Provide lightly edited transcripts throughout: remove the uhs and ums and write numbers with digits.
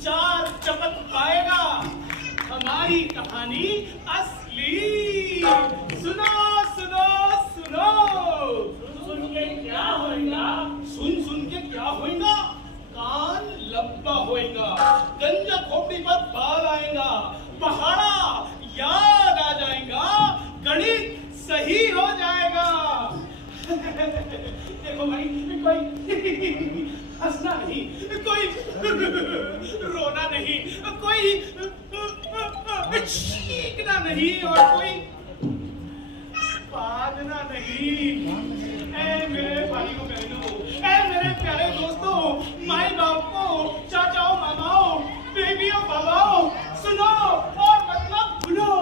चार चपक पाएगा हमारी कहानी असली। सुनो सुनो सुनो। सुन के क्या होएगा? सुन के क्या होएगा? कान लंबा होएगा, गंजा खोपड़ी पर बाल आएगा, पहाड़ा याद आ जाएगा, गणित सही हो जाएगा। देखो भाई, कोई हंसना नहीं, कोई रोना नहीं, कोई चीखना नहीं और कोई बाजना नहीं। ऐ मेरे भाइयों बहनों, ऐ मेरे प्यारे दोस्तों, माई बापों, चाचाओं मामाओं, बेबियों बाबाओं, सुनो और मतलब भूलो।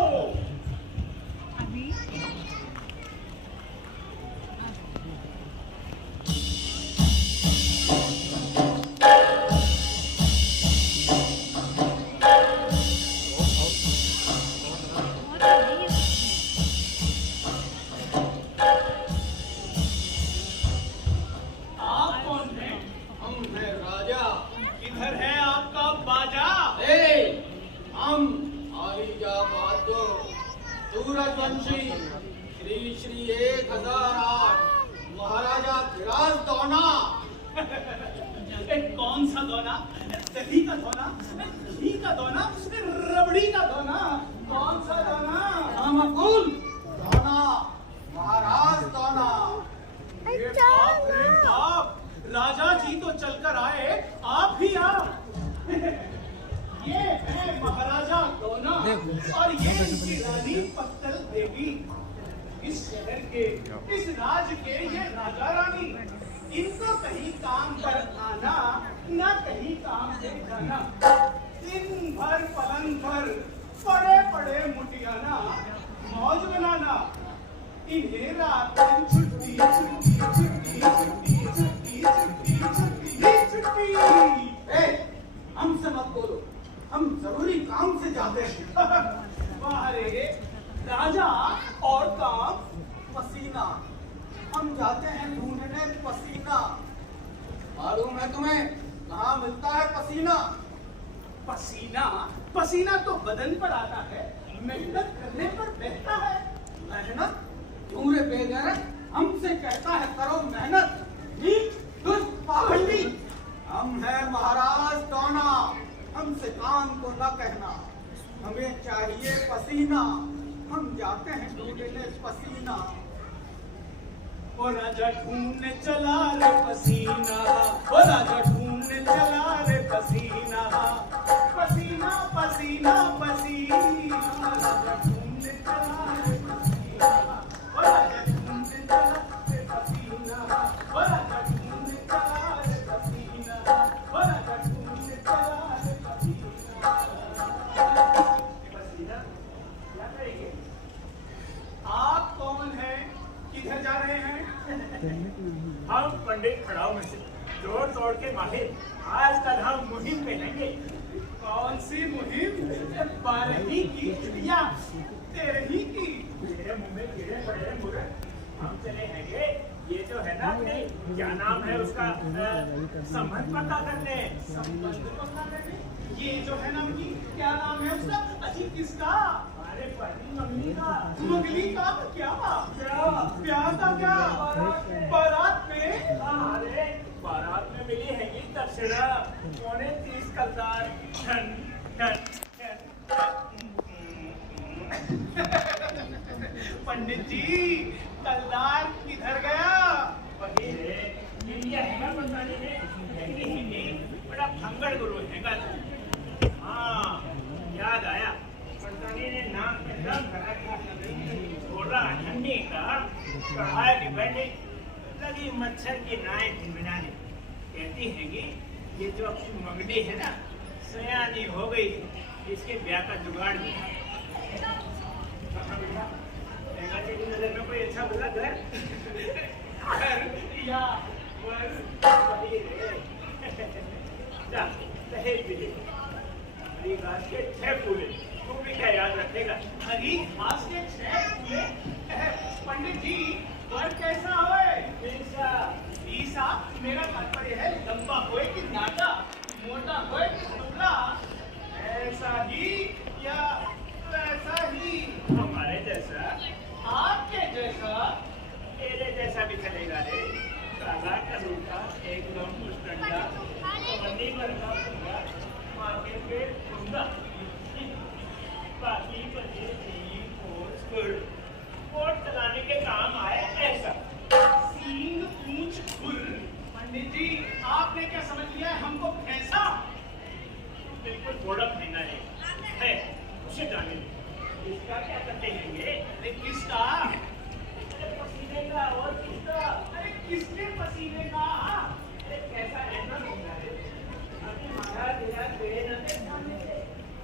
सूरजवंशी श्री श्री 1008 महाराजा धीराज दौना। कौन सा दौना? दही का दौना, घी का दौना, रबड़ी का दौना? कौन सा दौना? मामकुल दौना, महाराज दौना। ये बाप रे बाप, राजा जी तो चलकर आए, आप भी आप। ये है महाराजा दौना और ये इनकी रानी पत्तल देवी। इस शहर के, इस राज के ये राजा रानी। इनको कहीं काम पर आना, न कहीं काम से जाना। दिन भर पलंग पर पड़े पड़े मुटियाना, मौज बनाना। इन्हें रात दिन छुट्टी छुट्टी छुट्टी छुट्टी छुट्टी छुट्टी छुट्टी छुट्टी। हमसे मत बोलो, हम जरूरी काम से जाते हैं। वाह रे, राजा और काम। पसीना, हम जाते हैं ढूंढने पसीना। मालूम है तुम्हें कहाँ मिलता है पसीना? पसीना? पसीना तो बदन पर आता है, मेहनत करने पर बहता है। मेहनत? पूरे बेगैरत हमसे कहता है करो मेहनत। नीच, दुष्ट, पाखंडी। हम हैं महाराज दौना, हमसे काम को न कहना। हमें चाहिए पसीना, हम जाते हैं ढूंढने पसीना। ओ राजा ढूंढने चला रे पसीना, ओ राजा ढूंढने चला रे पसीना, पसीना पसीना पसीना। राजा ढूंढने चला रे पसीना, ओ राजा ढूंढने चला रे पसीना, ओ राजा ढूंढने चला रे पसीना, ओ राजा ढूंढने चला रे पसीना। पसीना क्या करेंगे? आप कौन हैं? किधर जा रहे हैं? हम पंडित खड़ाऊ में से जोड़ तोड़ के माहिर, आजकल हम मुहिम पे लेंगे। कौन सी मुहिम? 12वीं की या 13वीं की? मेरे मुंह में कीड़े पड़े हैं बुरे। हम चले हैंगे, ये जो है ना अपने, क्या नाम है उसका, संबंध पता करने। संबंध पता करने? ये जो है ना उनकी, क्या नाम है उसका? अजी किसका? अरे पत्नी मंगली का। मंगली का? क्या क्या? प्यार का क्या? बारात में? अरे बारात में मिली हैगी दक्षिणा, 30 कलदार। ठन ठन पंडित जी, कलदार किधर गया? वही रे, इंडिया हैगा पंसानी ने, हिंदी बड़ा भंगड़ गुरु हैगा। हाँ, याद आया, पंसानी ने नाम एकदम करा था। थोड़ा ठंडी का कढ़ाई की बैठी लगी मच्छर की नाई भिनभिनाने। कहती हैगी ये जो अपनी मंगनी है ना, सयानी हो गई, इसके ब्याह का जुगाड़ भी है। तेरी नजर में कोई अच्छा बुला घर या वही रे। जा, दहेज भी दे। हरी घास के 6 फूले, तू भी क्या याद रखेगा? हरी घास के 6 फूले? पंडित जी, वर कैसा होए? ईसा, मेरा तात्पर्य है लंबा होए कि नाटा, मोटा होए कि दुबला, ऐसा ही या वैसा ही? हमारे जैसा, आपके जैसा? तेरे जैसा भी चलेगा रे। काला कलूका, एकदम मुस्टंडा, पवनी वर्गा होगा, माथे पे घुंगा। बाकी बचे तीन फोर्स गुड, वोट चलाने के काम आए ऐसा। सींग पूंछ खुर। पंडित जी, आपने क्या समझ लिया है हमको कैसा? बिल्कुल बड़ा महंगा है, उसे जाने दो। इसका क्या करते हैं ये? अरे किसका? अरे पसीने का और किसका? अरे किसके पसीने का? अरे कैसा रहना महंगा है? अभी मारा तेरा पेड़ न थे सामने से,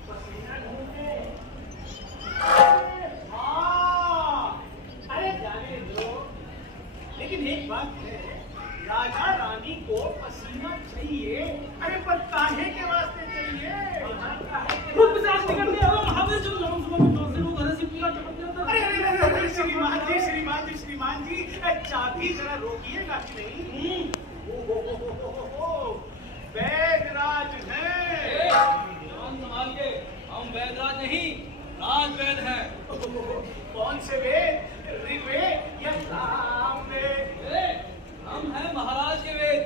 पसीना ढूंढे। हाँ, अरे जाने दो। लेकिन एक बात है, राजा रानी को पसीना चाहिए। अरे पर काहे के वास्ते चाहिए? अरे श्रीमान जी, चाबी जरा रोकिएगा कि नहीं? वैदराज है। संभाल के, हम वैदराज नहीं, राजवैद हैं। कौन से वेद? ऋग्वेद या सामवेद? हम हैं महाराज के वेद,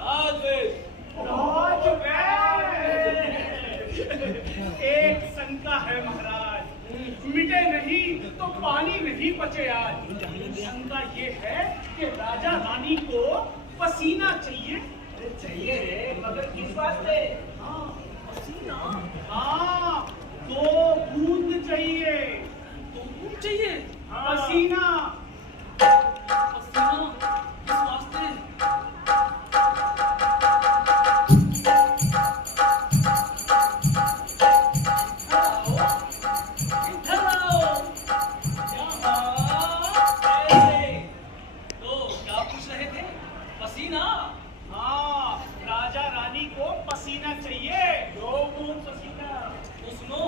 राजवेद। एक शंका है महाराज, मिटे नहीं तो पानी नहीं बचे आज। शंका ये है कि राजा रानी को पसीना चाहिए। अरे चाहिए रे, मगर किस वास्ते? हाँ, पसीना। हाँ, 2 बूंद चाहिए। 2 बूंद चाहिए? पसीना। पसीना किस वास्ते? हाँ, राजा रानी को पसीना चाहिए। 2 बूंद पसीना। तो सुनो,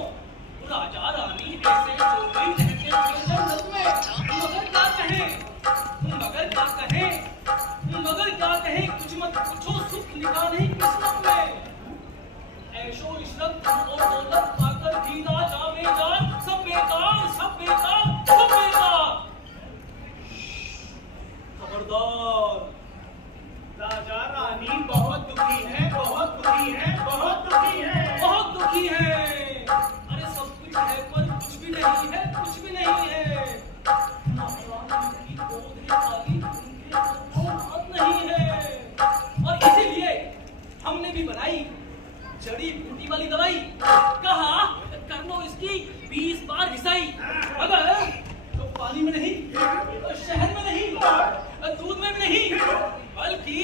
राजा रानी ऐसे कोई रहते जंगल में, मगर क्या कहे, कुछ मत पूछो, सुख निकाले किस्मत में। ऐशो इशरत और दौलत पाकर भी राजा में जान, सब बेकार, सब बेकार, सब बेकार। खबरदार, राजा रानी बहुत दुखी है, बहुत दुखी है, बहुत दुखी है। बहुत दुखी है। अरे सब कुछ है पर कुछ भी नहीं है, कुछ भी नहीं है। महारानी की गोद है खाली, उनके हाथ नहीं है। और इसीलिए हमने भी बनाई जड़ी बूटी वाली दवाई। कहा कर लो इसकी 20 बार घिसाई, मगर तो पानी में नहीं, तो शहद में नहीं, दूध में भी नहीं, बल्कि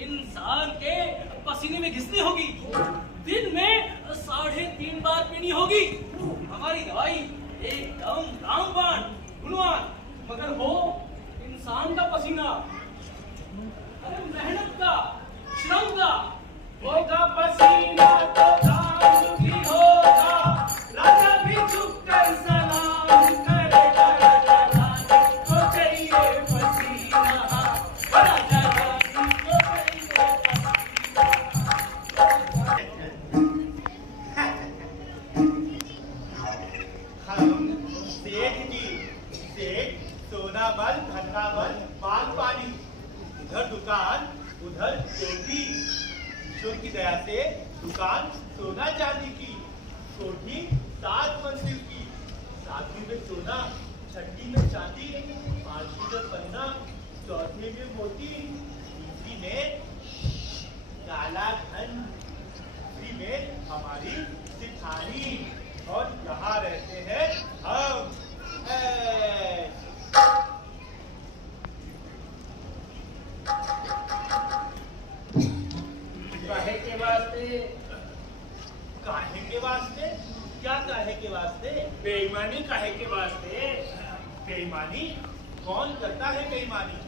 इंसान के पसीने में घिसनी होगी। दिन में 3.5 बार पीनी होगी। हमारी दवाई एकदम रामबाण, गुणवान, मगर हो इंसान का पसीना। अरे मेहनत का, श्रम का। होगा पसीना तो काम भी होगा, राजा भी झुककर सलाम करेगा। राजा रानी को चाहिए पसीना, राजा रानी को चाहिए हम सेठ जी, सेठ सोना बल, धंधा बल, माल पानी, इधर दुकान उधर चोटी। ईश्वर की दया से दुकान सोना चांदी की, कोठी 7 मंजिल की, 7वीं में सोना, 6ठी में चांदी, 5वीं में पन्ना, 4वीं में मोती, 3वीं में काला धन, 3वीं में हमारी सिखानी। और यहाँ रहते हैं हम। काहे के वास्ते? काहे के वास्ते? क्या काहे के वास्ते? बेईमानी काहे के वास्ते? बेईमानी? कौन करता है बेईमानी?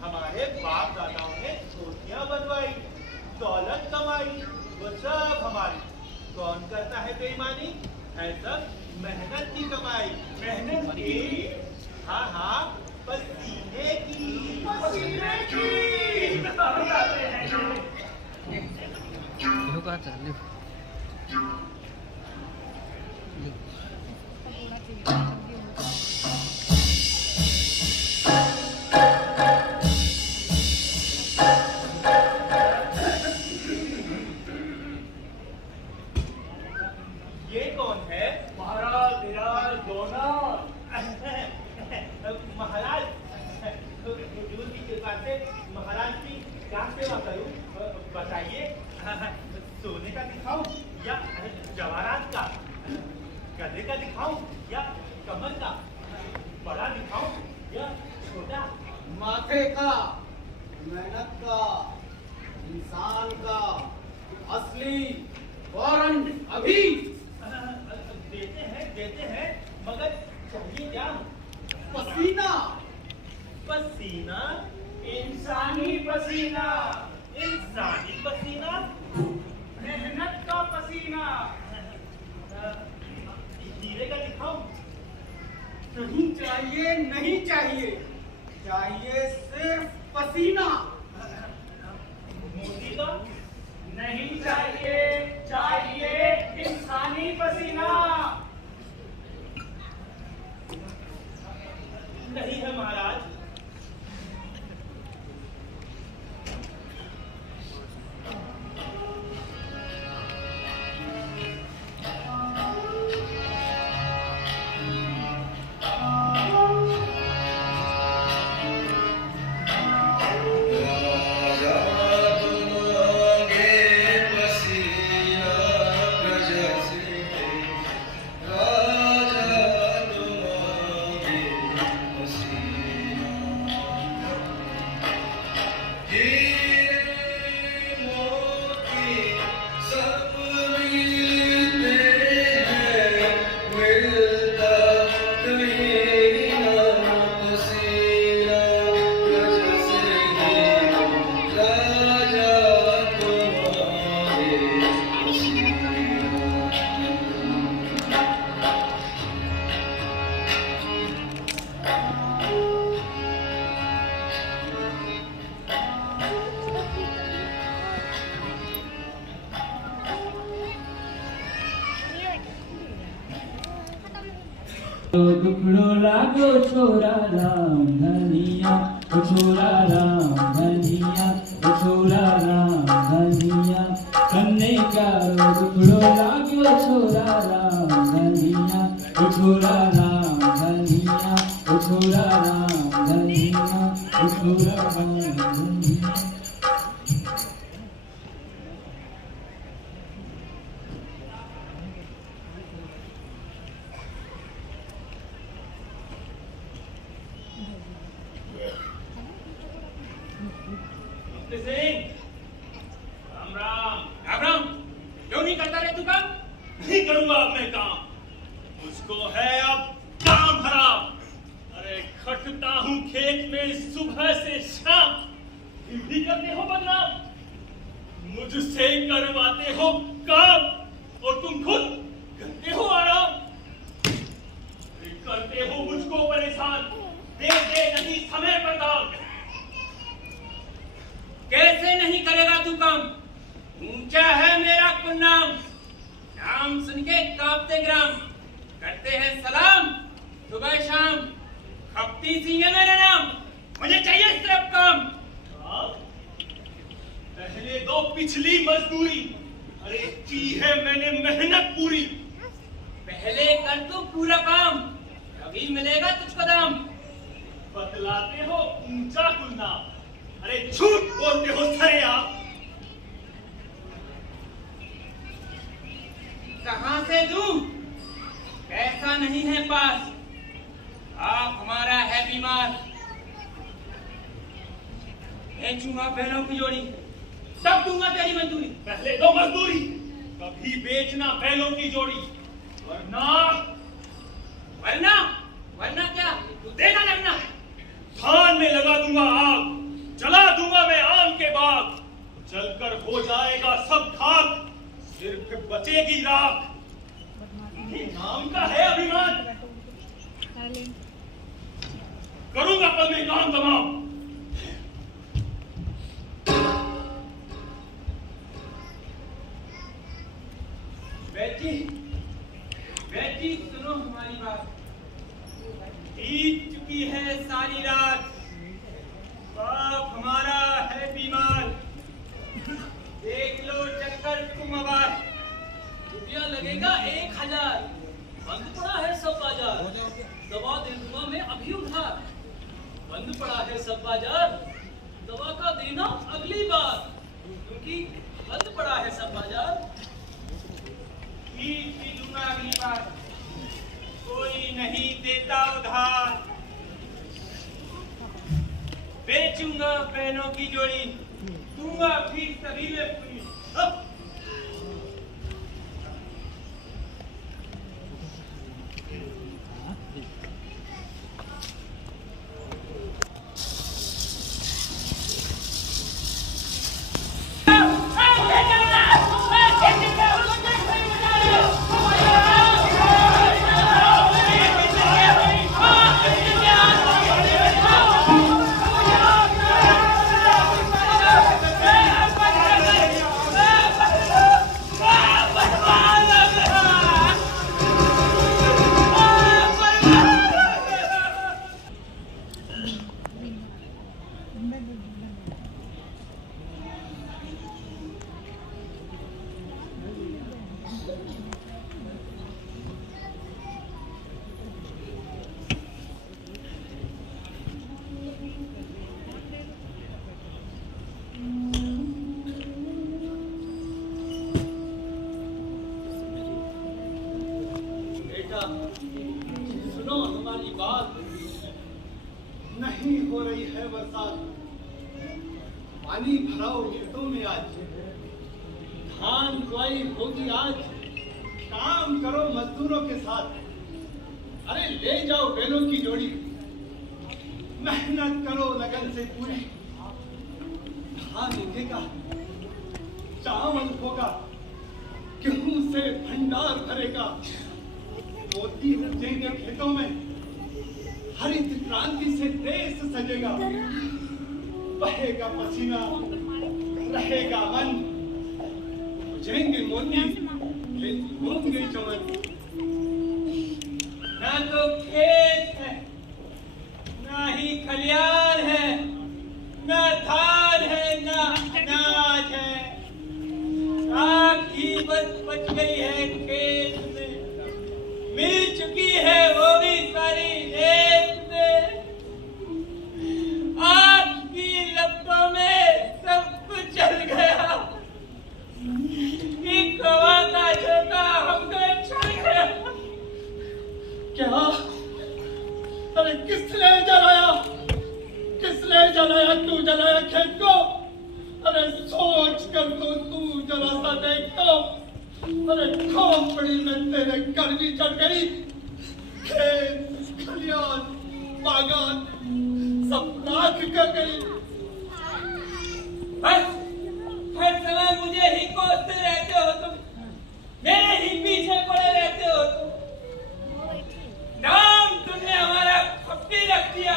हमारे बाप दादाओं ने कोठियां बनवाई, दौलत कमाई, वो सब हमारी। कौन करता है बेईमानी? है सब मेहनत की कमाई। मेहनत की? हाँ हाँ, पसीने की। पसीने की। बताते हैं। ये कौन है? महाराज विराज दोनों महाराज, हुजूर की कृपा से महाराज की क्या सेवा करूं? बताइए। सोने का दिखाऊं या जवाहरात का? गधे का दिखाऊं या कमल का? बड़ा दिखाऊं या छोटा? माथे का, मेहनत का, इंसान का, असली, फौरन, अभी। देते हैं, मगर चाहिए क्या? पसीना। पसीना? इंसानी पसीना, इंसानी पसीना? मेहनत का पसीना। हीरे का दिखाऊं? नहीं चाहिए, नहीं चाहिए, चाहिए सिर्फ पसीना। मोती का? नहीं चाहिए, चाहिए इंसानी पसीना। नहीं है महाराज। दुखड़ो लागो छोरा राम धनिया, ओ छोरा राम धनिया, ओ छोरा राम धनिया। कन्ने का दुखड़ो लागो छोरा राम धनिया, ओ छोरा राम धनिया, ओ छोरा राम धनिया, ओ छोरा राम धनिया। राम राम। राम राम। क्यों नहीं करता रे तू काम? नहीं करूंगा अब मैं काम। मुझको है अब काम भरा। अरे खटता हूं खेत में सुबह से शाम, फिर भी करते हो बदनाम। मुझसे करवाते हो काम और तुम खुद करते हो आराम। फिर करते हो मुझको परेशान, दे नहीं समय पर दाम। कैसे नहीं करेगा तू काम? ऊंचा है मेरा कुन्नाम, नाम सुन के कांपते ग्राम। करते हैं सलाम सुबह शाम, खपती सी है मेरा नाम। मुझे चाहिए सिर्फ काम। पहले दो पिछली मजदूरी, अरे की है मैंने मेहनत पूरी। पहले कर तू पूरा काम, तभी मिलेगा तुझको दाम। बतलाते हो ऊंचा कुन्ना, अरे झूठ बोलते हो सरे आप। कहां से दूं? पैसा नहीं है पास, आप हमारा है बीमार। बेचूंगा बैलों की जोड़ी, तब दूंगा तेरी मंजूरी। पहले दो मजदूरी, कभी बेचना बैलों की जोड़ी, वरना वरना वरना क्या? तू देगा लगना। धान में लगा दूंगा आग, जला दूंगा मैं आम के बाग। जलकर हो जाएगा सब खाक, सिर्फ बचेगी राख। ये नाम का है अभिमान, करूंगा कल में काम तमाम। बेटी बेटी सुनो हमारी बात। बीत चुकी है सारी रात, बाप हमारा है बीमार, देख लो चक्कर तुम आवाज। रुपया लगेगा 1000, बंद पड़ा है सब बाजार, दवा दे दूंगा मैं अभी उधार। बंद पड़ा है सब बाजार, दवा का देना अगली बार, क्योंकि बंद पड़ा है सब बाजार। फीस भी दूंगा अगली बार, कोई नहीं देता उधार। बेचूंगा बहनों की जोड़ी, दूंगा फीस सभी में पूरी। अब बेटा सुनो हमारी बात, नहीं हो रही है बरसात, पानी भराओ खेतों में आज, धान बुआई होगी आज, काम करो मजदूरों के साथ। अरे ले जाओ बैलों की जोड़ी, मेहनत करो लगन से पूरी। धान उगेगा, चावल होगा, गेहूं से भंडार भरेगा, मोती उपजेंगे खेतों में, हरित क्रांति से देश सजेगा। बहेगा पसीना, रहेगा मन, उपजेंगे मोती, होंगे चमन। ना तो खेत है, ना ही खलियान है, ना धान है, ना अनाज है, आग ही बस बच गई है खेत में, मिल चुकी है वो भी सारी रेत में। आग की लपटों में सब कुछ जल गया, एक हवा का झोंका हमको छू गया। क्या? अरे किसने जलाया? किसने जलाया? क्यों जलाया खेत को? अरे सोच कर तो तू जरा सा देख तो। अरे खोपड़ी में तेरे गर्मी चढ़ गई, खेत खलियान बागान सब राख कर गई। बस हर समय मुझे ही कोसते रहते हो तुम, मेरे ही पीछे पड़े रहते हो तुम। नाम तुमने हमारा खप्पी रख दिया,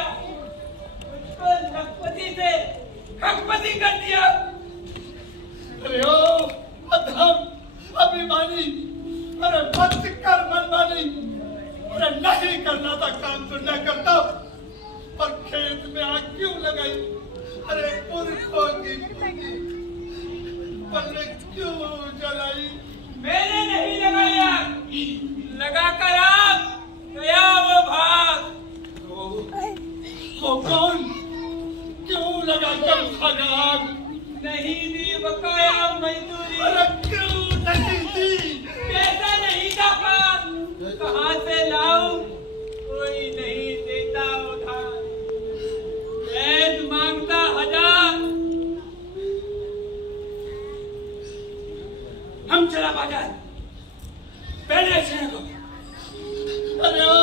मुझको लखपति से खकपति कर दिया। अरे ओ अधम अभिमानी, अरे मत कर मनमानी। अरे नहीं करना था काम तो न करता, और खेत में आग क्यों लगाई? अरे पुरखों की पूंजी पल्ले क्यों जलाई? मैंने नहीं लगाया, लगाकर आग गया वो भाग। वो कौन? क्यों लगाकर भागा आग? नहीं दी बकाया मजदूरी। अरे क्यों नहीं दी? पैसा नहीं था पास, कहाँ से लाऊं? कोई नहीं देता उधार, बैद मांगता 1000। हम चला बाजार, पहले से को। अरे ओ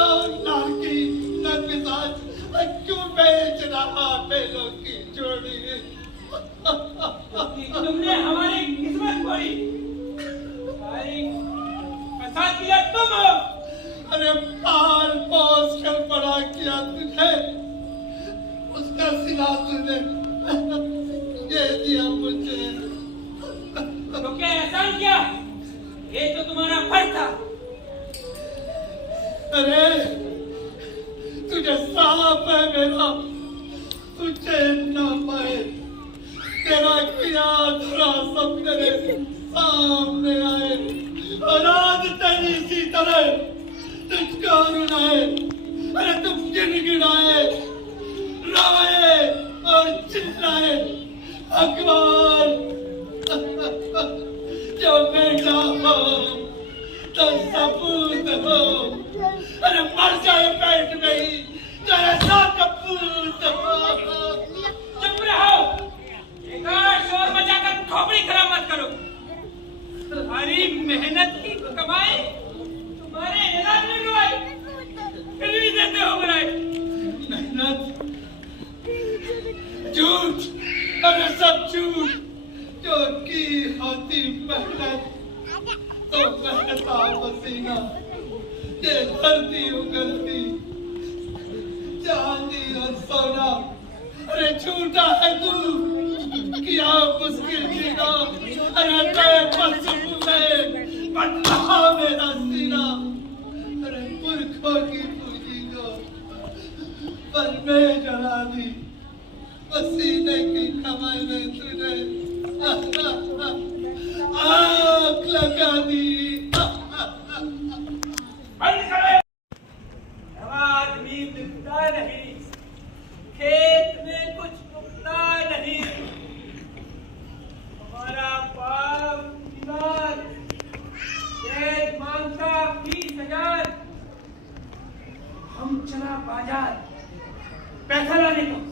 नारकी नरपिशाच, क्यों बेच रहा बैलों की जोड़ी? तुमने हमारी किस्मत खोई, हमारी फसाद किया तुम हो। अरे पाल पोस कर बड़ा किया तुझे, उसका सिला तुझे ये दिया मुझे। तो क्या एहसान किया? ये तो तुम्हारा फर्ज था। अरे तुझे साफ है मेरा, तुझे ना पाए तेरा किया धरा सब मेरे सामने आए। और आज तेरी सी तरह तुझको रुलाए, अरे तुम गिड़गिड़ाए, रोए और चिल्लाए, अकबर जो बेटा हो तो सपूत हो, अरे मर जाए पेट में ही तो ऐसा कपूत हो। चुप रहो, शोर मचाकर खोपड़ी खराब मत करो। तुम्हारी मेहनत की कमाई तुम्हारे इलाज में गवाई, फिर भी देते हो बुराई। मेहनत झूठ, अरे सब झूठ, जो की होती मेहनत तो बहता पसीना, ये धरती उगलती चांदी और सोना। अरे झूठा है तू, किया मुश्किल जीना, अरे बेबसी में पटना मेरा सीना। अरे पुरखों की पूंजी को पर में जला दी, पसीने की कमाई में तुझे आग लगा दी। बंद करो। आदमी दिखता नहीं, खेत में कुछ उगता नहीं, हमारा बाप बीमार, खेत मांगता 20,000, हम चला बाजार पैसा लाने को।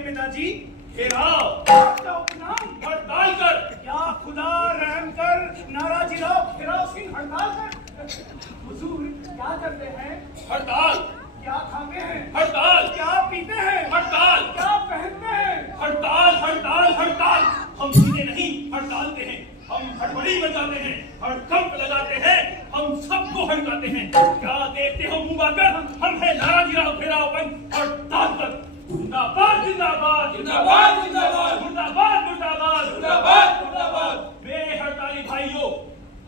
पिताजी घेराव, हड़ताल कर। क्या खुदा रहम कर, नाराजी राव घेराव सिंह हड़ताल कर। हुजूर क्या करते हैं? हड़ताल। क्या खाते हैं? हड़ताल। क्या पीते हैं? हड़ताल। क्या पहनते हैं? हड़ताल हड़ताल हड़ताल। हम सीधे नहीं हड़तालते हैं, हम हड़बड़ी मचाते हैं, हड़कंप लगाते हैं, हम सबको हड़काते हैं। क्या देखते हो मुंह बाकर? हम है नाराजी राव घेराव बंद हड़ताल पर। जिंदाबाद जिंदाबाद जिंदाबाद जिंदाबाद मुर्दाबाद मुर्दाबाद मुर्दाबाद मुर्दाबाद। मेरे हड़ताली भाइयों,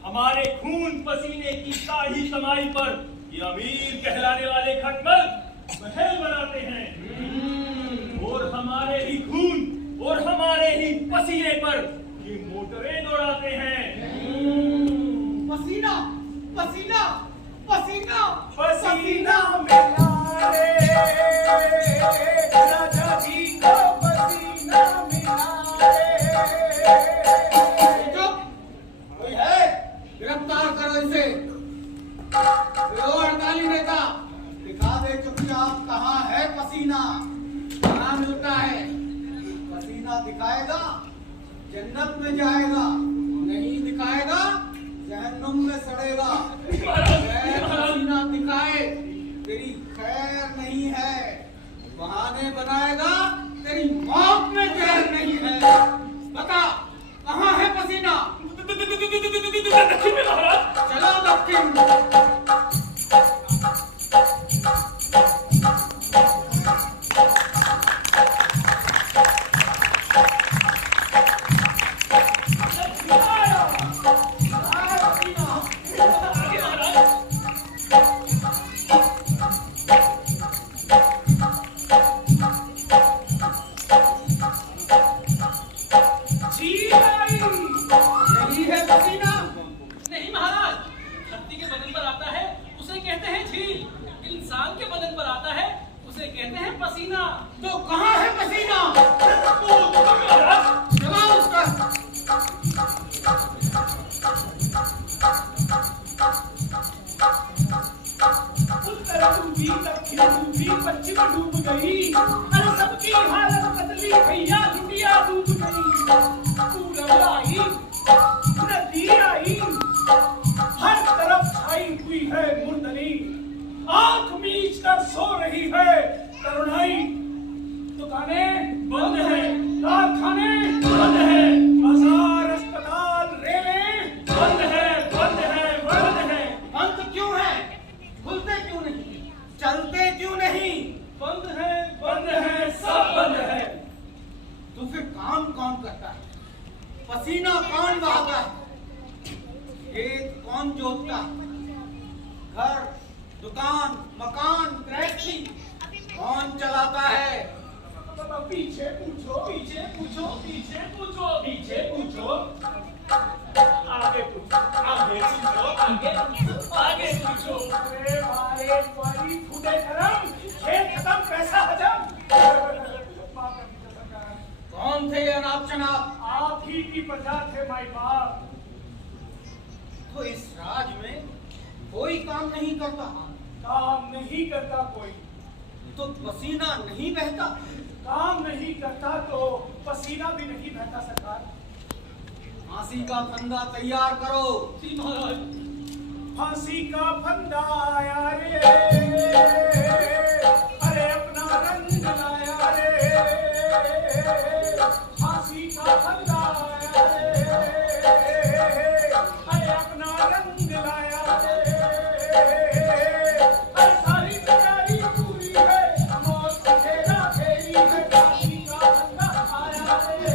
हमारे खून पसीने की शाही कमाई पर ये अमीर कहलाने वाले खटमल महल बनाते हैं, और हमारे ही खून और हमारे ही पसीने पर ये मोटरें दौड़ाते हैं। पसीना पसीना पसीना पसीना मिला रे राजा जी को, पसीना मिला रे। चुप, कोई है? गिरफ्तार करो इसे। हड़ताली नेता दिखा दे चुपचाप कहाँ है पसीना, कहाँ मिलता है। पसीना दिखाएगा जन्नत में जाएगा, नहीं दिखाएगा जहन्नुम में सड़ेगा। पसीना दिखाए तेरी खैर नहीं है, बहाने बनाएगा तेरी मौत में खैर नहीं है। बता कहाँ है पसीना? दक्षिण में महाराज। चलो दक्षिण। तो कहाँ है पसीना? चलाओ उसका। उत्तर डूबी, दक्षिण डूबी, पश्चिम डूब गई, अरे सबकी हालत बदली की भैया लुटिया डूब गई, पूरब आई नदी आई, हर तरफ छाई हुई है मुर्दनी, आंख मीच कर सो रही है करुणाई। दुकानें बंद है, कारखाने बंद है, बाजार अस्पताल रेलें बंद है, बंद है, बंद है। बंद क्यों है? खुलते क्यों नहीं? चलते क्यों नहीं? बंद है, बंद है, सब बंद है। तो फिर काम कौन करता है? पसीना कौन बहाता है? खेत कौन जोतता है? घर, दुकान, मकान, गृहस्थी कौन चलाता है? पीछे पूछो, पीछे पूछो, पीछे पूछो, पीछे पूछो, आगे पूछो, आगे पूछो, आगे पूछो, आगे पूछो। अरे मारे पानी फूटे गरम, खेत खत्म, पैसा हजम। कौन थे अनाप शनाप? आप ही की प्रजा थे माई बाप। तो इस राज में कोई काम नहीं करता? काम नहीं करता कोई, तो पसीना नहीं बहता? काम नहीं करता तो पसीना भी नहीं बहता सरकार। फांसी का फंदा तैयार करो। जी महाराज। फांसी का फंदा आया रे, अरे अपना रंग लाया रे, फांसी का फंदा आया रे, अरे अपना रंग लाया रे, अरे सारी तैयारी पूरी है, मौत का घेरा घेरी है, फांसी का फंदा आया रे।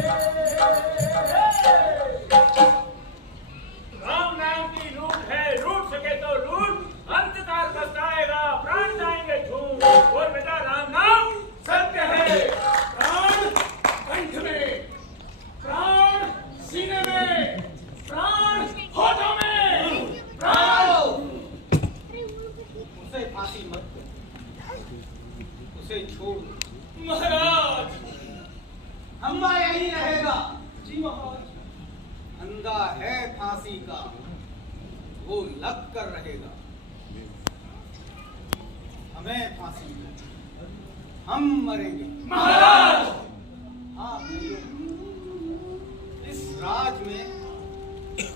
राम नाम की लूट है, लूट सके तो लूट, अंतकाल बसाएगा, प्राण जाएंगे झूठ। और बेटा राम नाम सत्य है, प्राण कंठ में, प्राण सीने में, प्राण होठों में, प्राण। उसे फांसी मत दो, उसे छोड़ दो। महाराज। हम्मा यही रहेगा। जी महाराज। अंधा है फांसी का, वो लग कर रहेगा। हमें फांसी दो, हम मरेंगे। महाराज। हाँ भैया, इस राज में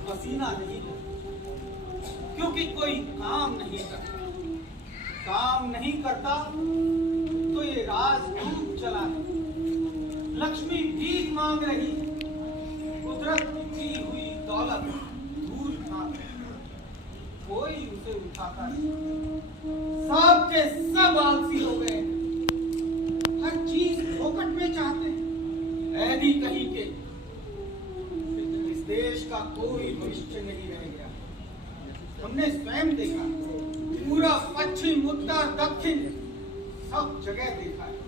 पसीना नहीं है, क्योंकि कोई काम नहीं करता। काम नहीं करता तो ये राज डूब चला है। लक्ष्मी भीख मांग रही, कुदरत की दी हुई दौलत धूल मांग रही, कोई उसे उठाता नहीं। सब के सब आलसी हो गए, हर चीज फोकट में चाहते हैं। ऐदी कहीं के इस देश का कोई भविष्य नहीं रह गया। हमने स्वयं देखा, पूरा पश्चिम, उत्तर, दक्षिण सब जगह देखा है।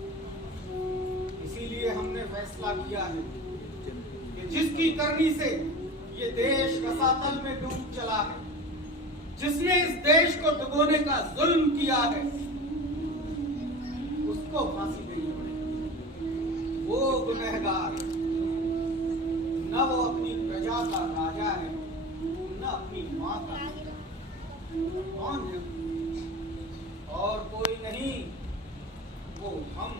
इसीलिए हमने फैसला किया है कि जिसकी करनी से ये देश रसातल में डूब चला है, जिसने इस देश को डुबोने का जुल्म किया है, उसको फांसी देनी पड़ेगी। वो गुनहगार न वो अपनी प्रजा का राजा है, न अपनी माँ का। कौन है? और कोई नहीं, वो हम।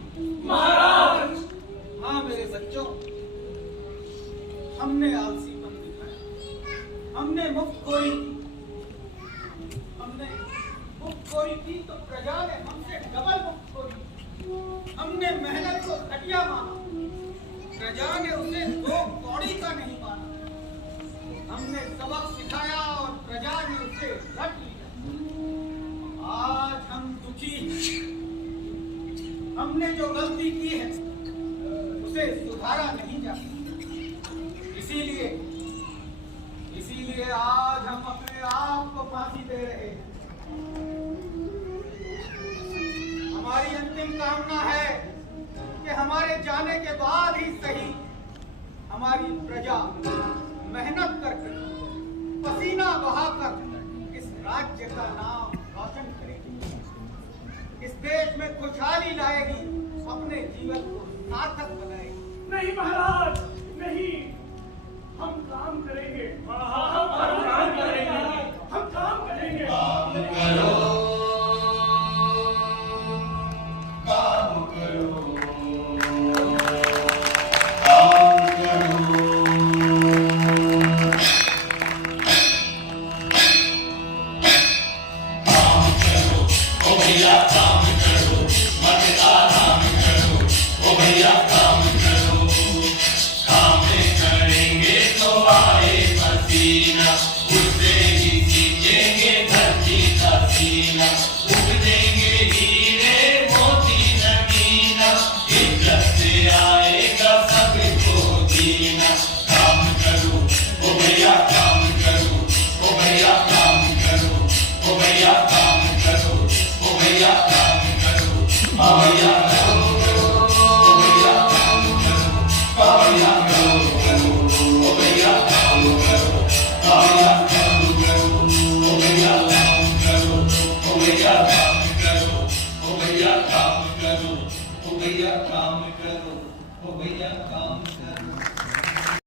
महाराज। हाँ मेरे बच्चों, हमने आलसीपन दिखाया, हमने मुफ्तखोरी की। हमने मुफ्तखोरी की तो प्रजा ने हमसे डबल मुफ्तखोरी। हमने मेहनत को घटिया माना, प्रजा ने उसे 2 कौड़ी का नहीं माना। हमने सबक सिखाया और प्रजा ने उसे रट लिया। आज हम दुखी हैं। हमने जो गलती की है उसे सुधारा नहीं जा सकता। इसीलिए आज हम अपने आप को फांसी दे रहे हैं। हमारी अंतिम कामना है कि हमारे जाने के बाद ही सही हमारी प्रजा मेहनत करके, पसीना बहाकर इस राज्य का नाम रोशन करेगी, इस देश में खुशहाली लाएगी, अपने जीवन को सार्थक बनाएगी। नहीं महाराज, नहीं, हम काम करेंगे। हम काम करेंगे, हम काम करेंगे। काम करो। भैया काम करो, ओ भैया काम